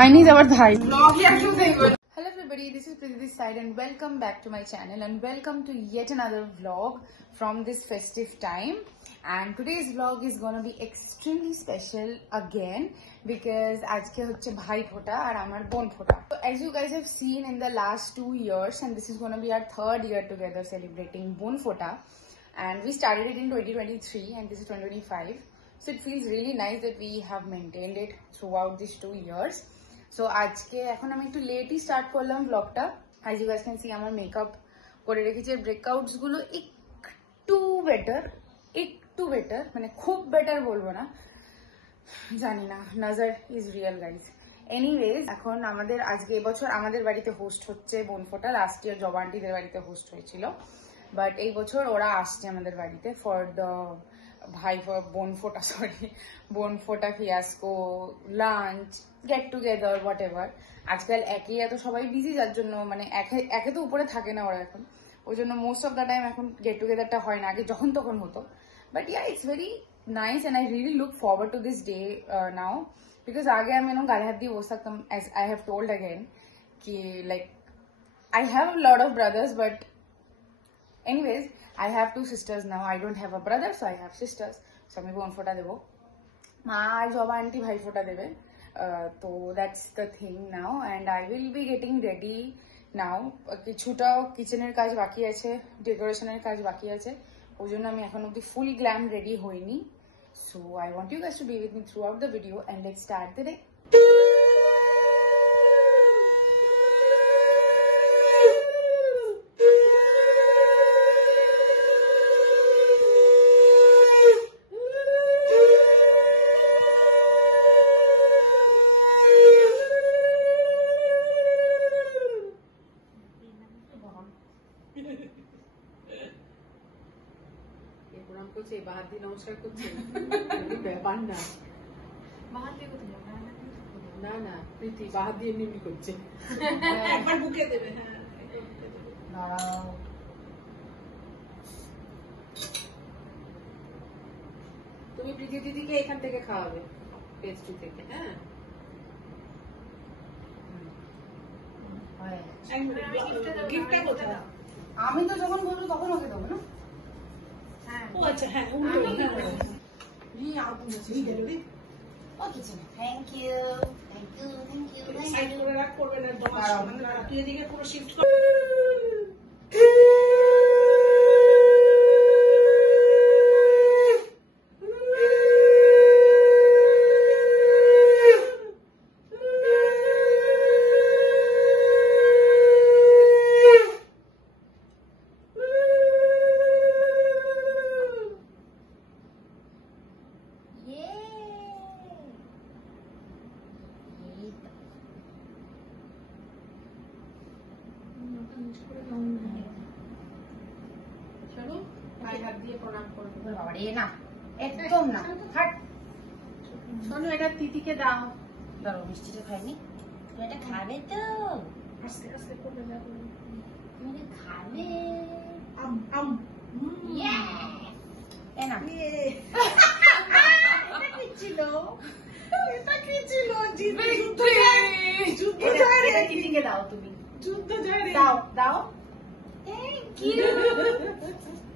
Chinese abar thai. Hello everybody, this is Priti this side and welcome back to my channel and welcome to yet another vlog from this festive time. And today's vlog is gonna be extremely special again because ajke hocche bhai phota ar amar bon phota. So as you guys have seen in the last 2 years, and this is gonna be our 3rd year together celebrating bon phota, and we started it in 2023 and this is 2025. So it feels really nice that we have maintained it throughout these 2 years. So আজকে এখন আমি একটু লেটই start করলাম ব্লগটা। as you guys can see আমার makeup করে রেখেছি, breakouts গুলো একটু বেটার, মানে খুব বেটার বলবো না, জানি না, নজর ইজ রিয়েল গাইজ। এনিওয়েজ এখন আমাদের আজকে এবছর আমাদের বাড়িতে হোস্ট হচ্ছে বোনফোটা। লাস্ট ইয়ার জবা আন্টিদের বাড়িতে হোস্ট হয়েছিল, বাট এই বছর ওরা আসছে আমাদের বাড়িতে for the Bonphota fiasco, lunch, get together, whatever. আজকাল একে এত সবাই বিজি, যার জন্য মানে একে তো উপরে থাকে না ওরা এখন, ওই জন্য মোস্ট অফ দ্য টাইম এখন গেট টুগেদারটা হয় না, আগে যখন তখন হতো। But yeah, it's very nice and I really look forward to this day now, because আগে আমি এরকম গালে হাত দিয়ে বসে থাকতাম। As I have told again কি like I have a lot of brothers, but anyways, I have 2 sisters now. I don't have a brother, so I have sisters. So আমি বোন ফোটা দেবো, মা আর জবা আন্টি ভাই ফোটা দেবে। তো that's the thing now, and I will be getting ready now. কিছুটাও কিচেনের কাজ বাকি আছে, ডেকোরেশনের কাজ বাকি আছে, ওই জন্য আমি এখন অব্দি ফুল গ্ল্যাম রেডি হইনি। So I want you guys to be with me throughout the video and let's start the day. নমস্কার করছে ব্যাপার না, না না প্রীতি বাহাত দিয়ে এমনি করছে, একবার বুকে দেবে। হ্যাঁ তুমি প্রীতি দিদিকে এখান থেকে খাওয়াবে, পেস্ট্রি থেকে। হ্যাঁ আমি তো যখন বলবো তখন ওকে দেবো না। আচ্ছা হ্যাঁ, থ্যাংক ইউ। তুই এদিকে পুরো শিফট কর। একদম না, শোনো এটা তিতিকে দাও। ধরো মিষ্টিটা খাইনি, তুমি এটা খাবে তো, আস্তে আস্তে করে যাবো, তুমি এটা খাবে। এটা কি ছিল? তিতিকে দাও, তুমি যুদ্ধ দাও দাও। Thank you.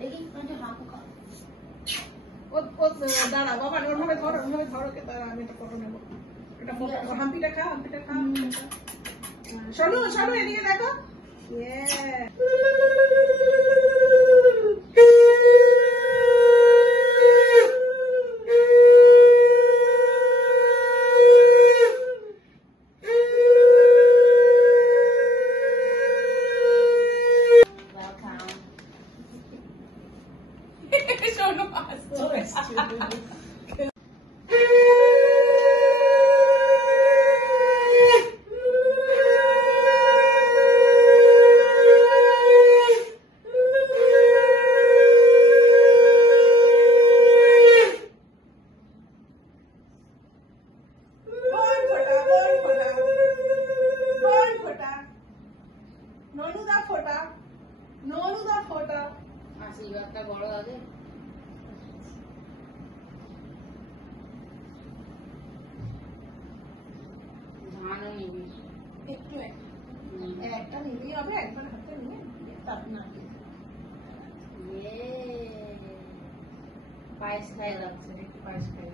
দেখি হাঁকু খাও। দাঁড়া বাবা, ওরভাবে ধরো, ওরভাবে ধরো, দাঁড়া আমি এটা ফটো নেবো। এটা ফটো, হাম্পিটা খা, হাম্পিটা খা। শোনো শোনো এদিকে দেখো। পায়েস খাই লাগছে, একটু পায়েস খাই।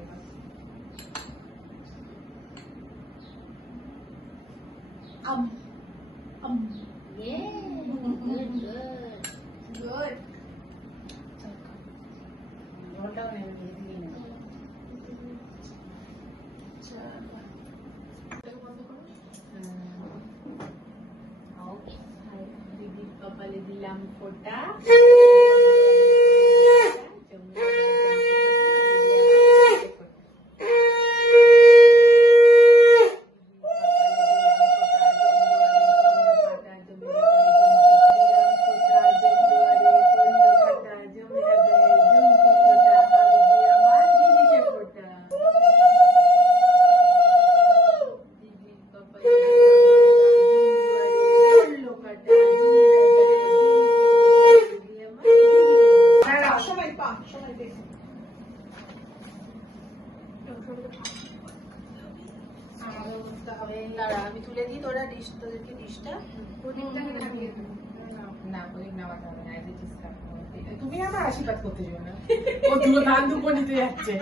জলটাও নেবে, দিয়ে নেবে। দিদির কপালে দিলাম ফোঁটা। আমি তুলে দিই, তোরা তোদেরকে ডিশটা। না, প্রদীপ নামাতে হবে না, তুমি আমার আশীর্বাদ করতে যাও না, ও দুটো ধান দুপুর নিতে যাচ্ছে।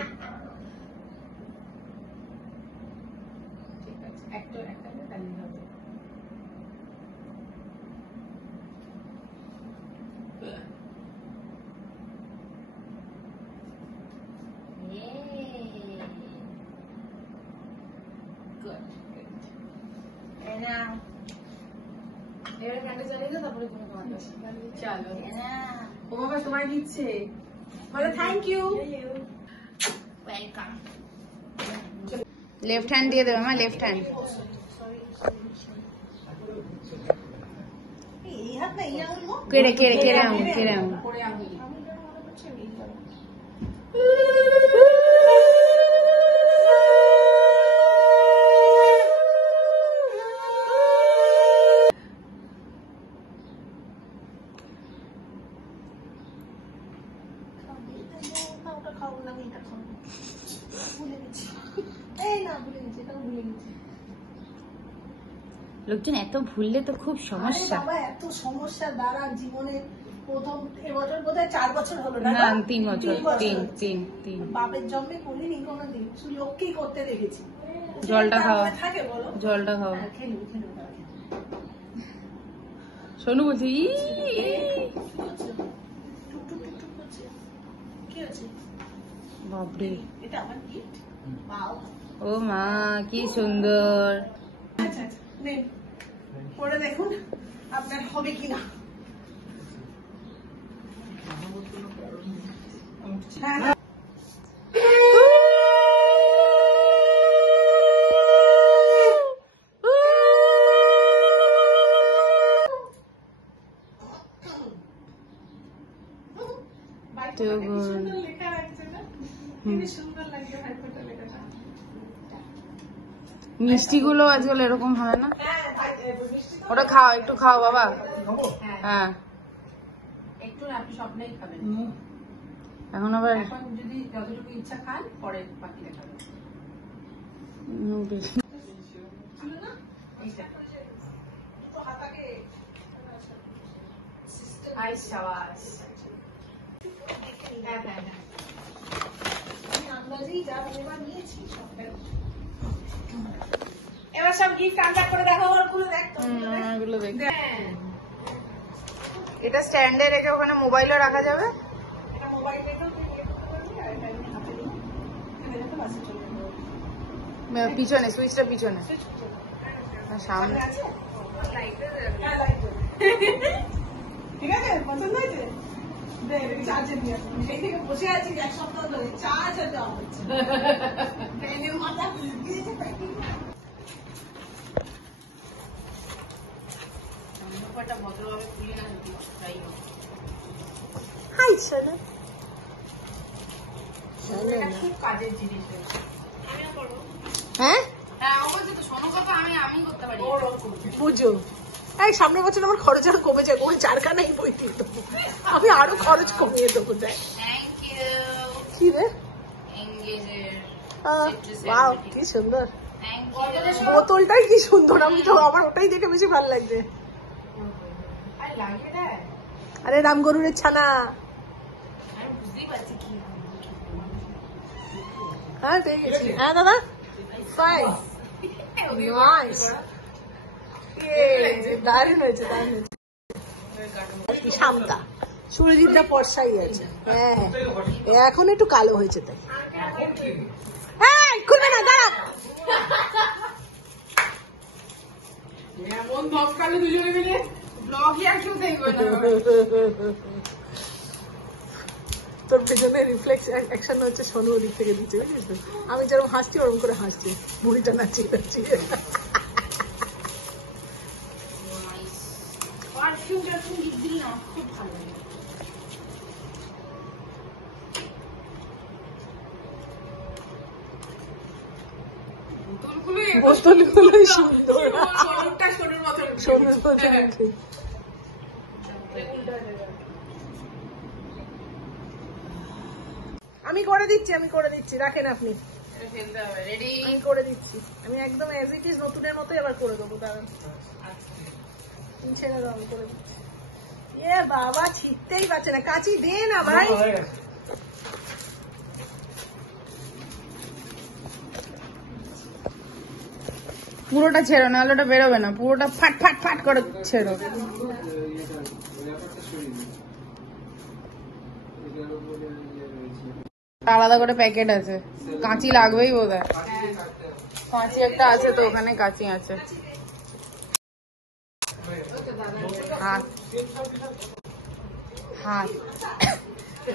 ঠিক আছে, একটা তাহলে হবে। এবার ফ্যানটা চালিয়ে দাও, তারপরে তুমি তোমার কাছে চলো। ও বাবা তোমায় দিচ্ছে, বলো thank you. Welcome. Left hand দিয়ে দেবে মা, লেফট হ্যান্ড। কেড়ে কেড়ে কেড়ে আঙুল, কেড়ে আঙুল। পরে আঙুল। লোকজন এত ভুললে তো খুব সমস্যা। এত সমস্যা দ্বারা জীবনে প্রথম এবছর বোধহয় 4 বছর হলো না, 3 বছর, 3 বাপের জন্মে করিনি কোনোদিন, শুধু লোককেই করতে দেখেছি। জলটা খাওয়া, থাকে বলো, জলটা খাওয়া। খেলু সোনু বলছি কি আছে বাপরে, এটা আমার গিফট। ও মা কি সুন্দর। আচ্ছা আচ্ছা, নেন পরে দেখুন আপনার হবে কিনা। হ্যাঁ লেখা রাখছে না, সুন্দর লাগছে হাইফোটা লেখাটা। মিষ্টি গুলো আজকাল এরকম হয় না, ওটা খাও, একটু খাও বাবা। হ্যাঁ একটু আপনি স্বপ্নেই খাবেন, এখন আবার এখন যদি যতটুকু ইচ্ছা খান, পরে বাকিটা খাবেন। এবার সব গিফট আনপ্যাক করে দেখো, ওগুলো দেখতো। এটা স্ট্যান্ডে রেখে ওখানে মোবাইলও রাখা যাবে। এটা মোবাইল রেখেও পিছনে সুইচটা, পিছনে সামনে। ঠিক আছে, পছন্দ হয়েছে? চার্জে দিয়ে সেই থেকে বসে আছি 1 সপ্তাহ ধরে, চার্জ দেওয়া হচ্ছে। ভদ্রভাবে খুলে না যদি যাই হোক। হাই সোনা, খুব কাজের জিনিস। হ্যাঁ হ্যাঁ, অবশ্যই তো। শোনো কথা, আমি করতে পারি। বুঝো, এই সামনের বছর আমার খরচ আর কমে যায়, ওই 4খানাই বই দিয়ে দেবো, আমি আরো খরচ কমিয়ে দেবো। দেয় কি রে, ওয়াও কি সুন্দর বোতলটাই, কি সুন্দর। আমি তো আমার ওটাই দেখে বেশি ভালো লাগছে। আরে রামগরুরের ছানা, হ্যাঁ পেয়ে গেছি। হ্যাঁ দাদা ফাইন নাইস দারুণ হয়েছে দারুণ হয়েছে। শামতা সুরজিৎটা পর্সাই আছে। হ্যাঁ হ্যাঁ এখন একটু কালো হয়েছে তাই। হ্যাঁ খুলবে না দাঁড়া। এমন দমকালে দুজনে মিলে ব্লগই একসাথে দেখবে না। তোর পেছনে রিফ্লেক্স অ্যাকশন হচ্ছে সোনু ওদিক থেকে দিচ্ছে বুঝেছিস। আমি যেরকম হাসছি ওরকম করে হাসছি বুড়িটা নাচিয়ে নাচিয়ে। পারফিউম টারফিউম দিবি না খুব ভালো লাগে। বোতলগুলোই সুন্দর সোনুর মতন সোনুর মতন। আমি করে দিচ্ছি রাখেন আপনি। রেডি আমি করে দিচ্ছি। আমি একদম অ্যাজ ইট ইজ নতুনের মতো এবার করে দেবো দাঁড়ান। ছেড়ে দাও আমি করে দিচ্ছি। এ বাবা ছিটতেই পারছে না কাঁচি দে না ভাই। পুরোটা ছেড়ো না হলে ওটা বেরোবে না, পুরোটা ফাট ফাট ফাট করে ছেড়ো। আলাদা করে প্যাকেট আছে, কাঁচি লাগবেই বোধহয়। কাঁচি একটা আছে তো ওখানে কাঁচি আছে। হাত হাত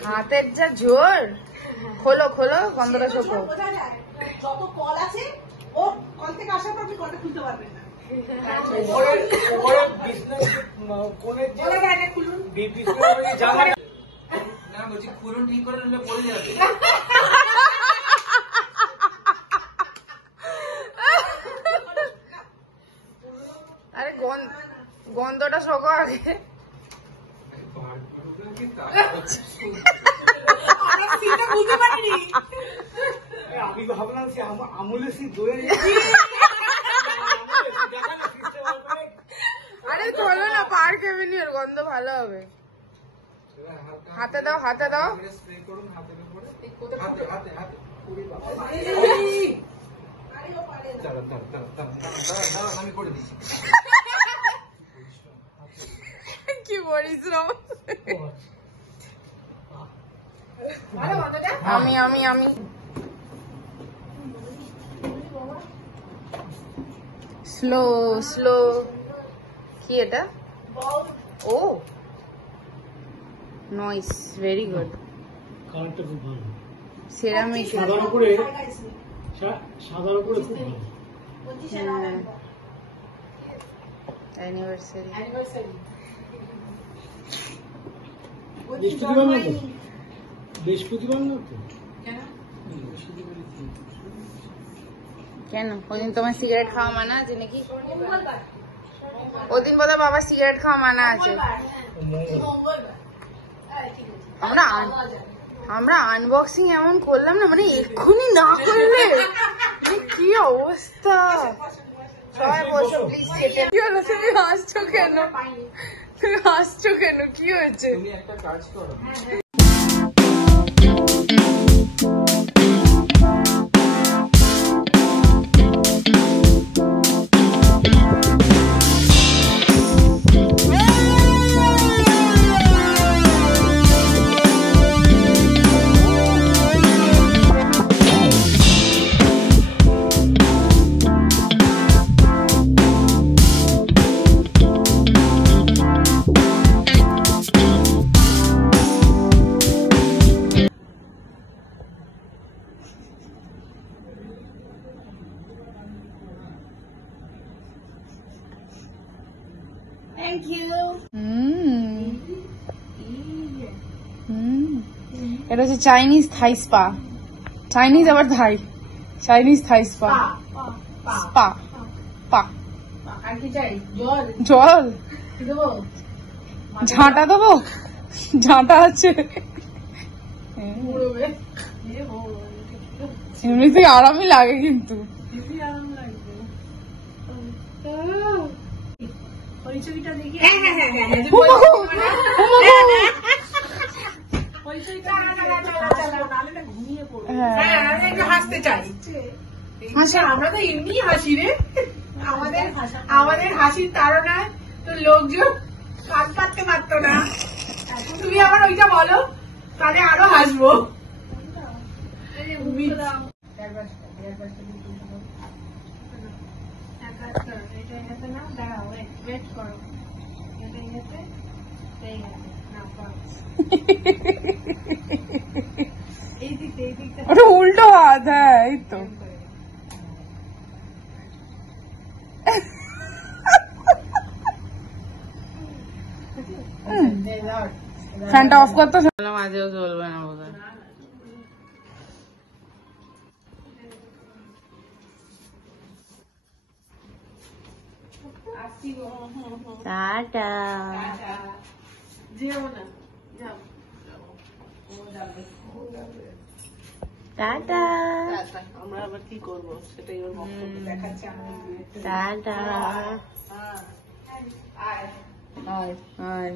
হাতের যা জোর। খোলো খোলো গন্ধটা শোকো। যত কল আছে ও কল থেকে আসার পর আপনি কলটা খুলতে পারবেন না। আরে গন্ধটা শোকো আগে। আমি ভাবলাম যে আমুলের সেই দই। আরে চলো না পার্ক এভিনিউর গন্ধ ভালো হবে। হাতে দাও হাতে দাও। স্প্রে করুন হাতের উপরে, হাতে হাতে হাতে। আমি করে দিচ্ছি। কি পরিশ্রম। আমি আমি আমি স্লো স্লো। কি এটা? ও নয়েস ভেরি গুড। কালারটা খুব ভালো, সেরামিক। সাদার উপরে খুব ভালো। অ্যানিভার্সারি। বৃহস্পতিবার না তো? বৃহস্পতিবার না তো? কেন ওদিন তোমার সিগারেট খাওয়া মানা আছে নাকি? ওদিন বোধহয় বাবা সিগারেট খাওয়া মানা আছে। আমরা আনবক্সিং এমন করলাম না, মানে এক্ষুনি না করলে কি অবস্থা। সবাই বসো প্লিজ। কি হলো তুমি হাসছো কেন? তুমি হাসছো কেন? কি হয়েছে? তুমি একটা কাজ করো, এটা হচ্ছে চাইনিজ থাই স্পা। চাইনিজ আবার থাই, চাইনিজ থাই স্পা। স্পা পা। আর কি চাই? জল জল দেবো? ঝাঁটা দেবো? ঝাঁটা আছে এমনিতেই আরামই লাগে কিন্তু। আরাম লাগবে। ওই ছবিটা দেখি। ওই ঘুমিয়ে পড়বো। হ্যাঁ। হ্যাঁ, আমি একটু হাসতে চাই। আমরা তো এমনি হাসি রে, আমাদের হাসির তাড়নায় তো লোকজন কান পাততে পারতো না। তুমি আবার ওইটা বলো, তাহলে আরো হাসবো। ওটা উল্টো হাত, হ্যাঁ এই তো। ফ্যানটা অফ করতো, মাঝেও চলবে না বোধ হয়। টাটা। যেও না, যাও। টাটা। আমরা আবার কি করবো সেটাই ওর বক্তব্য দেখাচ্ছে। টাটা। আয় আয়।